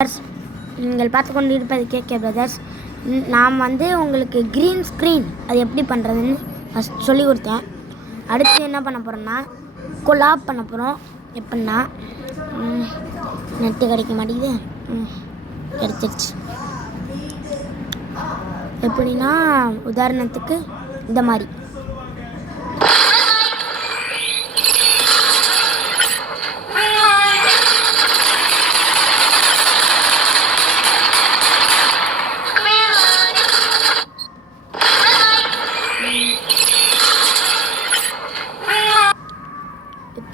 நீங்கள் பார்த்து கொண்டு இருப்பது கேகே பிரதர்ஸ். நான் உங்களுக்கு க்ரீன் ஸ்க்ரீன் அது எப்படி பண்ணுறதுன்னு ஃபஸ்ட் சொல்லி கொடுத்தேன். அடுத்து என்ன பண்ண போகிறோன்னா கொலாப் பண்ண போகிறோம். எப்படின்னா நெட்டு கிடைக்க மாட்டேங்குது, கிடைச்சிருச்சு. எப்படின்னா உதாரணத்துக்கு இந்த மாதிரி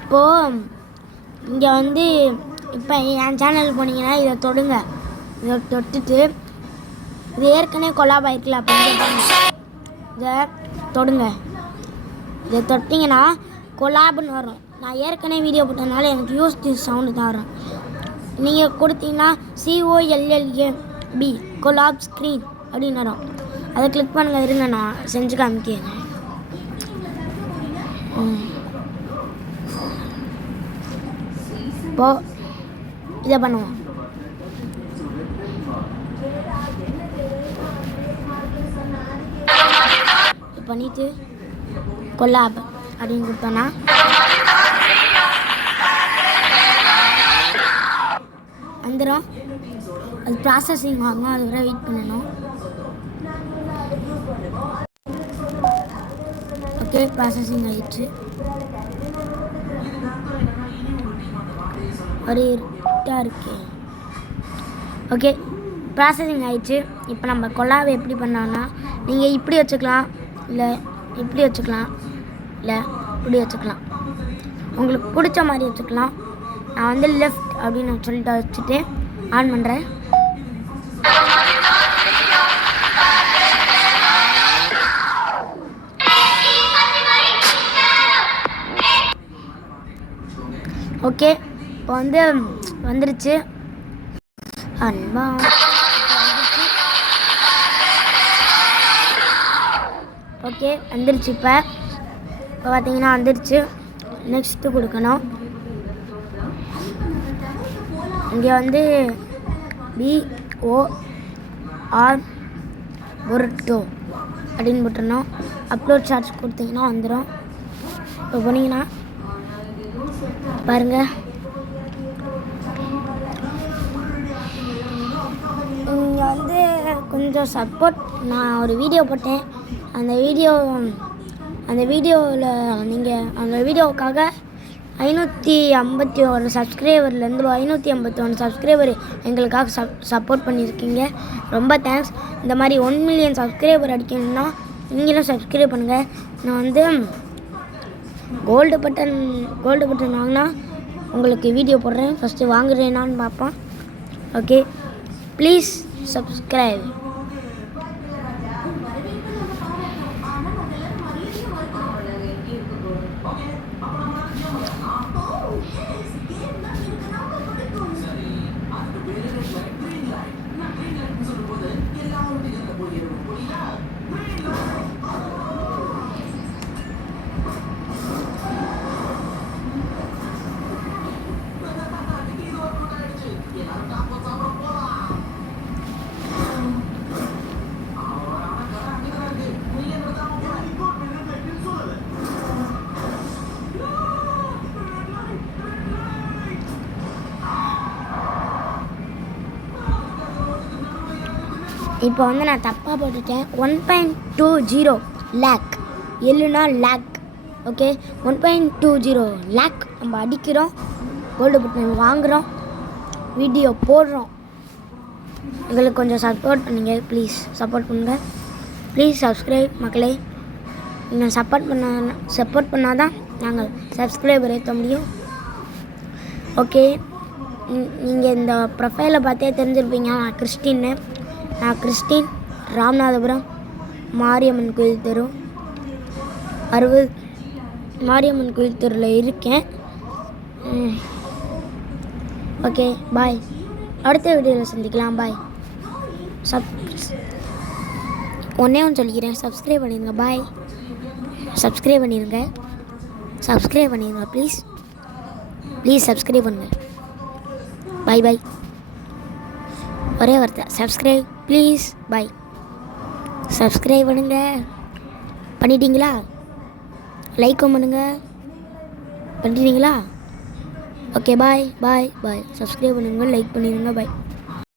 இப்போது இங்கே இப்போ என் சேனல் போனீங்கன்னா இதை தொடுங்க. இதை தொட்டுட்டு இது ஏற்கனவே கொலாப் ஆகிருக்கல அப்படின்னு இதை தொடுங்க. இதை தொட்டிங்கன்னா கொலாப்னு வரும். நான் ஏற்கனவே வீடியோ போட்டதுனால எனக்கு யூஸ் சவுண்டு தான் வரும். நீங்கள் கொடுத்தீங்கன்னா COLLAB கொலாப் ஸ்க்ரீன் அப்படின்னு வரும். அதை கிளிக் பண்ணுங்கள். இருங்க, நான் செஞ்சு காமிக்கிறேன். இப்போது இதை பண்ணுவோம். பண்ணிவிட்டு கொலாப் அப்படின்னு கொடுத்தோன்னா வந்துடும். அது ப்ராசஸிங் ஆகும், அது வரை வெயிட் பண்ணணும். ஓகே, ப்ராசஸிங் ஆகிடுச்சு. ஒரு இருட்டாக இருக்கு. ஓகே, ப்ராசஸிங் ஆகிடுச்சு. இப்போ நம்ம கொலாவை எப்படி பண்ணோன்னா நீங்கள் இப்படி வச்சுக்கலாம், இல்லை இப்படி வச்சுக்கலாம், இல்லை இப்படி வச்சுக்கலாம். உங்களுக்கு பிடிச்ச மாதிரி வச்சுக்கலாம். நான் லெஃப்ட் அப்படின்னு சொல்லிட்டு வச்சுட்டு ஆன் பண்ணுறேன். ஓகே, இப்போ வந்துருச்சு. ஓகே, வந்துருச்சு. இப்போ பார்த்தீங்கன்னா வந்துருச்சு. நெக்ஸ்ட்டு கொடுக்கணும். இங்கே BOR பொருட்டோ அப்படின்னு போட்டுருணும். அப்லோட் சார்ஜ் கொடுத்தீங்கன்னா வந்துடும். இப்போ போனீங்கன்னா பாருங்கள், இங்கே கொஞ்சம் சப்போர்ட். நான் ஒரு வீடியோ போட்டேன். அந்த வீடியோவில் நீங்கள் அந்த வீடியோவுக்காக 551 சப்ஸ்கிரைபர்லேருந்து 551 சப்ஸ்கிரைபர் எங்களுக்காக சப்போர்ட் பண்ணியிருக்கீங்க. ரொம்ப தேங்க்ஸ். இந்த மாதிரி 1 மில்லியன் சப்ஸ்கிரைபர் அடிக்கணும்னா நீங்களும் சப்ஸ்கிரைப் பண்ணுங்கள். நான் கோல்டு பட்டன் வாங்கினா உங்களுக்கு வீடியோ போடுறேன். ஃபஸ்ட்டு வாங்குறேனான்னு பார்ப்போம். Okay, please subscribe. இப்போ நான் தப்பாக போட்டுட்டேன். 1.20 லேக், எல்லுனா லேக். ஓகே, 1.20 லேக் நம்ம அடிக்கிறோம். கோல்டு பட்டன் வாங்குகிறோம், வீடியோ போடுறோம். எங்களுக்கு கொஞ்சம் சப்போர்ட் பண்ணுங்க, ப்ளீஸ் சப்போர்ட் பண்ணுங்கள். ப்ளீஸ் சப்ஸ்கிரைப் மக்களே. நீங்கள் சப்போர்ட் பண்ணால் தான் நாங்கள் சப்ஸ்கிரைபர் ஏற்ற முடியும். ஓகே, நீங்கள் இந்த ப்ரொஃபைலை பார்த்தே தெரிஞ்சிருப்பீங்க. நான் கிறிஸ்டின், ராமநாதபுரம், மாரியம்மன் கோயில் தெரு 60 மாரியம்மன் கோயில் தெருவில் இருக்கேன். ஓகே, பாய். அடுத்த வீடியோவில் சந்திக்கலாம். பாய். ஒன்றே சொல்லிக்கிறேன், சப்ஸ்கிரைப் பண்ணிடுங்க. பாய். சப்ஸ்கிரைப் பண்ணிடுங்க ப்ளீஸ் சப்ஸ்கிரைப் பண்ணுங்கள். பாய். ஒரே வார்த்தை சப்ஸ்கிரைப் ப்ளீஸ். பாய். சப்ஸ்கிரைப் பண்ணுங்க. பண்ணிட்டீங்களா? லைக்கும் பண்ணுங்க. பண்ணிட்டீங்களா? ஓகே பாய் பாய் பாய். சப்ஸ்கிரைப் பண்ணுங்க, லைக் பண்ணிடுங்க. பாய்.